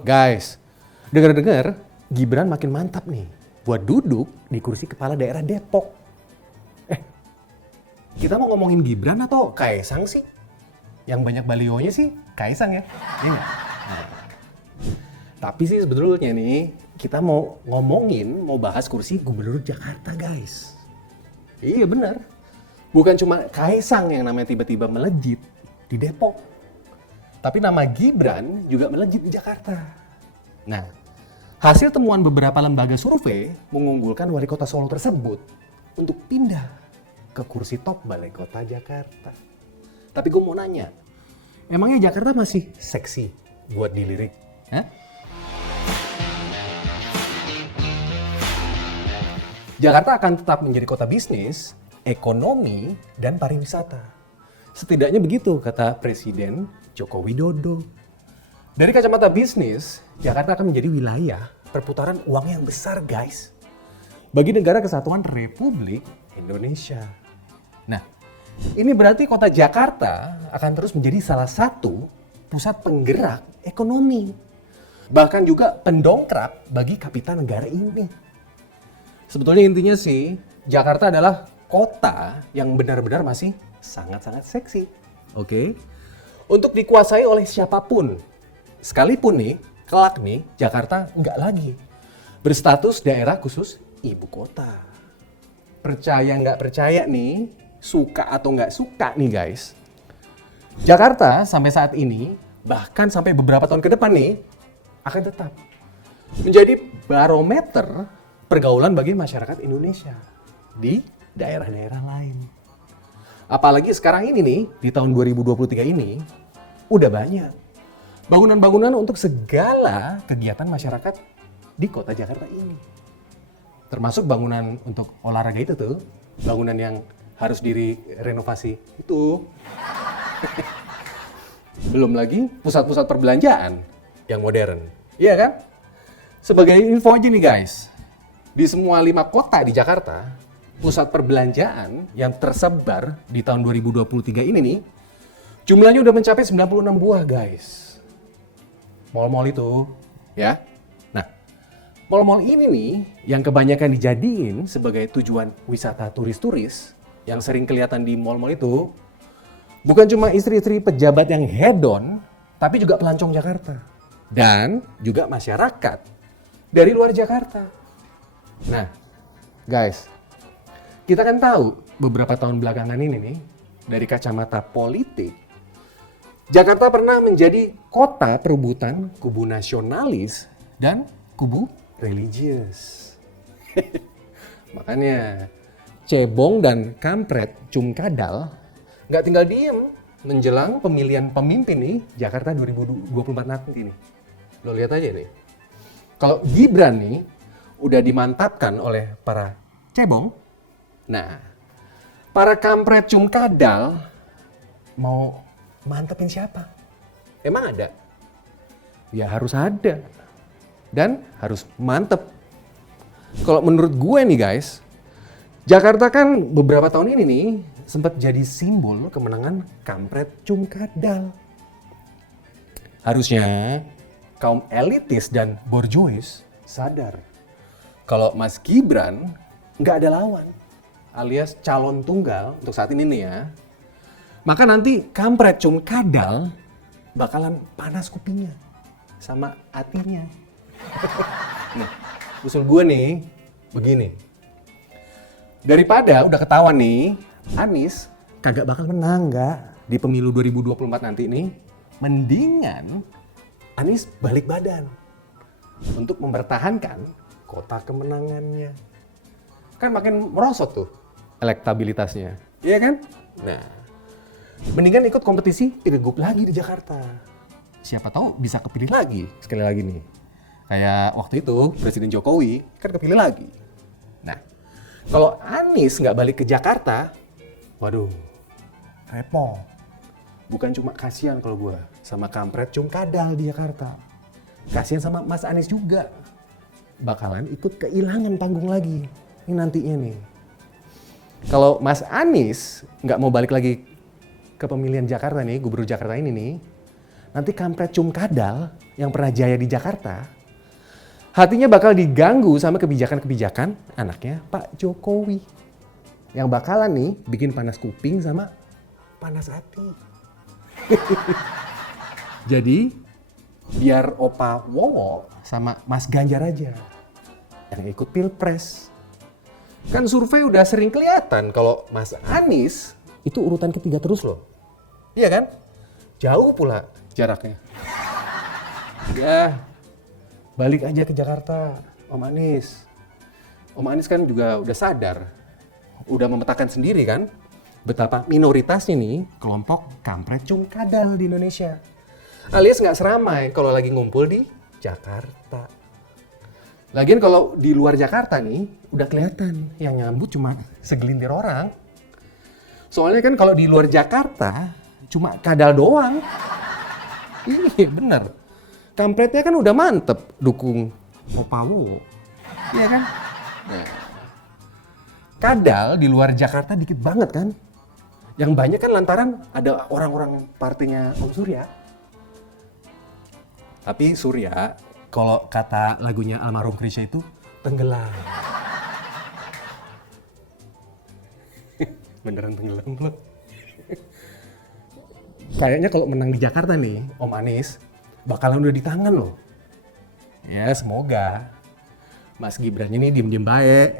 Guys, dengar-dengar Gibran makin mantap nih buat duduk di kursi kepala daerah Depok. Kita mau ngomongin Gibran atau Kaisang sih? Yang banyak balionya sih Kaisang ya. Iya nggak? Nah. Tapi sih sebetulnya nih, kita mau bahas kursi gubernur Jakarta, guys. Iya benar. Bukan cuma Kaisang yang namanya tiba-tiba melejit di Depok. Tapi nama Gibran juga melejit di Jakarta. Nah, hasil temuan beberapa lembaga survei mengunggulkan wali kota Solo tersebut untuk pindah ke kursi top balai kota Jakarta. Tapi gue mau nanya, emangnya Jakarta masih seksi buat dilirik? Hah? Jakarta akan tetap menjadi kota bisnis, ekonomi, dan pariwisata. Setidaknya begitu kata Presiden Joko Widodo. Dari kacamata bisnis, Jakarta akan menjadi wilayah perputaran uang yang besar, guys. Bagi Negara Kesatuan Republik Indonesia. Nah, ini berarti kota Jakarta akan terus menjadi salah satu pusat penggerak ekonomi. Bahkan juga pendongkrak bagi kapita negara ini. Sebetulnya intinya sih, Jakarta adalah kota yang benar-benar masih sangat-sangat seksi. Oke? Untuk dikuasai oleh siapapun. Sekalipun nih, kelak nih, Jakarta nggak lagi berstatus daerah khusus ibu kota. Percaya nggak percaya nih, suka atau nggak suka nih guys, Jakarta sampai saat ini, bahkan sampai beberapa tahun ke depan nih, akan tetap menjadi barometer pergaulan bagi masyarakat Indonesia di daerah-daerah lain. Apalagi sekarang ini nih, di tahun 2023 ini, udah banyak bangunan-bangunan untuk segala kegiatan masyarakat di kota Jakarta ini. Termasuk bangunan untuk olahraga itu tuh, bangunan yang harus direnovasi itu. Belum lagi pusat-pusat perbelanjaan yang modern. Iya kan? Sebagai info aja nih guys, di semua 5 kota di Jakarta, pusat perbelanjaan yang tersebar di tahun 2023 ini nih, jumlahnya udah mencapai 96 buah guys. Mall-mall itu, ya. Nah, mall-mall ini nih yang kebanyakan dijadiin sebagai tujuan wisata turis-turis yang sering kelihatan di mall-mall itu, bukan cuma istri-istri pejabat yang hedon, tapi juga pelancong Jakarta. Dan juga masyarakat dari luar Jakarta. Nah, guys, kita kan tahu beberapa tahun belakangan ini nih, dari kacamata politik, Jakarta pernah menjadi kota perebutan kubu nasionalis dan kubu religius. Makanya, cebong dan kampret cum kadal nggak tinggal diem menjelang pemilihan pemimpin nih Jakarta 2024 nanti nih. Lo lihat aja nih, kalau Gibran nih udah dimantapkan oleh para cebong. Nah, para kampret cum kadal mau mantepin siapa? Emang ada? Ya harus ada. Dan harus mantep. Kalau menurut gue nih guys, Jakarta kan beberapa tahun ini nih sempat jadi simbol kemenangan kampret cum kadal. Harusnya kaum elitis dan borjuis sadar kalau Mas Gibran nggak ada lawan, alias calon tunggal untuk saat ini nih ya. Maka nanti kampret cum kadal bakalan panas kupingnya sama hatinya. Nih, usul gue nih begini. Daripada udah ketahuan nih, Anies kagak bakal menang nggak di pemilu 2024 nanti nih, mendingan Anies balik badan untuk mempertahankan kota kemenangannya. Kan makin merosot tuh elektabilitasnya, iya kan? Nah, mendingan ikut kompetisi pilgub lagi di Jakarta. Siapa tahu bisa kepilih lagi, sekali lagi nih. Kayak waktu itu Presiden Jokowi kan kepilih lagi. Nah, kalau Anies nggak balik ke Jakarta, waduh, repot. Bukan cuma kasihan kalau gue sama kampret cum kadal di Jakarta. Kasihan sama Mas Anies juga. Bakalan ikut kehilangan panggung lagi. Ini nantinya nih. Kalau Mas Anies nggak mau balik lagi ke pemilihan Jakarta nih, gubernur Jakarta ini nih, nanti kampret cum kadal yang pernah jaya di Jakarta, hatinya bakal diganggu sama kebijakan-kebijakan anaknya Pak Jokowi. Yang bakalan nih bikin panas kuping sama panas hati. Jadi, biar Opa Wowo sama Mas Ganjar aja yang ikut pilpres. Kan survei udah sering kelihatan kalau Mas Anies itu urutan ketiga terus loh. Iya kan? Jauh pula jaraknya. Ya, balik aja ke Jakarta, Om Anies. Om Anies kan juga udah sadar, udah memetakan sendiri kan, betapa minoritas ini kelompok kampret cum kadal di Indonesia. Alias nggak seramai kalau lagi ngumpul di Jakarta. Lagian kalau di luar Jakarta nih, udah kelihatan yang nyambut cuma segelintir orang. Soalnya kan kalau di luar Jakarta, cuma kadal doang. Iya bener. Kampretnya kan udah mantep dukung Opa Wowo. Iya kan? Nah, kadal di luar Jakarta dikit banget kan? Yang banyak kan lantaran ada orang-orang partainya Om Surya. Tapi Surya, kalau kata lagunya almarhum Krisya itu, tenggelam. Beneran tenggelam loh. Kayaknya kalau menang di Jakarta nih, Om Anies bakalan udah di tangan loh. Ya semoga Mas Gibran ini diem-diem baik.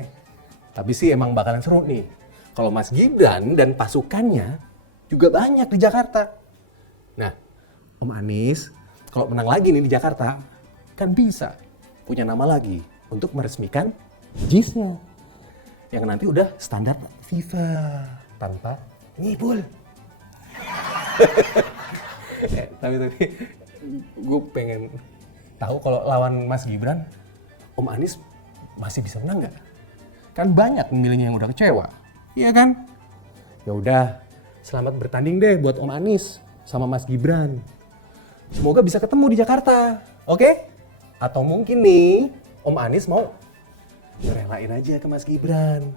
Tapi sih emang bakalan seru nih. Kalau Mas Gibran dan pasukannya juga banyak di Jakarta. Nah, Om Anies kalau menang lagi nih di Jakarta, kan bisa punya nama lagi untuk meresmikan JIS-nya. Yang nanti udah standar FIFA tanpa ngibul. Tapi gue pengen tahu kalau lawan Mas Gibran, Om Anies masih bisa menang nggak? Kan banyak pemilihnya yang udah kecewa, iya kan? Ya udah, selamat bertanding deh buat Om Anies sama Mas Gibran. Semoga bisa ketemu di Jakarta, oke? Atau mungkin nih, Om Anies mau ngerelain aja ke Mas Gibran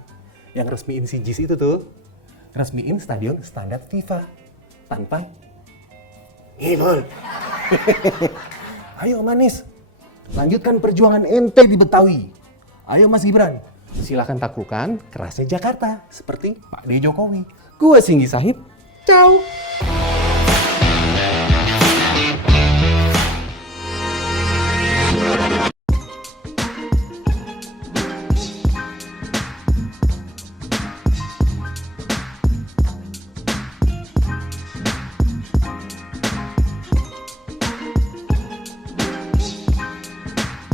yang resmiin si JIS itu tuh, resmiin stadion standar FIFA tanpa ngibul. Ayo Om Anies, lanjutkan perjuangan ente di Betawi. Ayo Mas Gibran, silakan taklukkan kerasnya Jakarta seperti Pak D. Jokowi. Gua Singgi Sahid, ciao.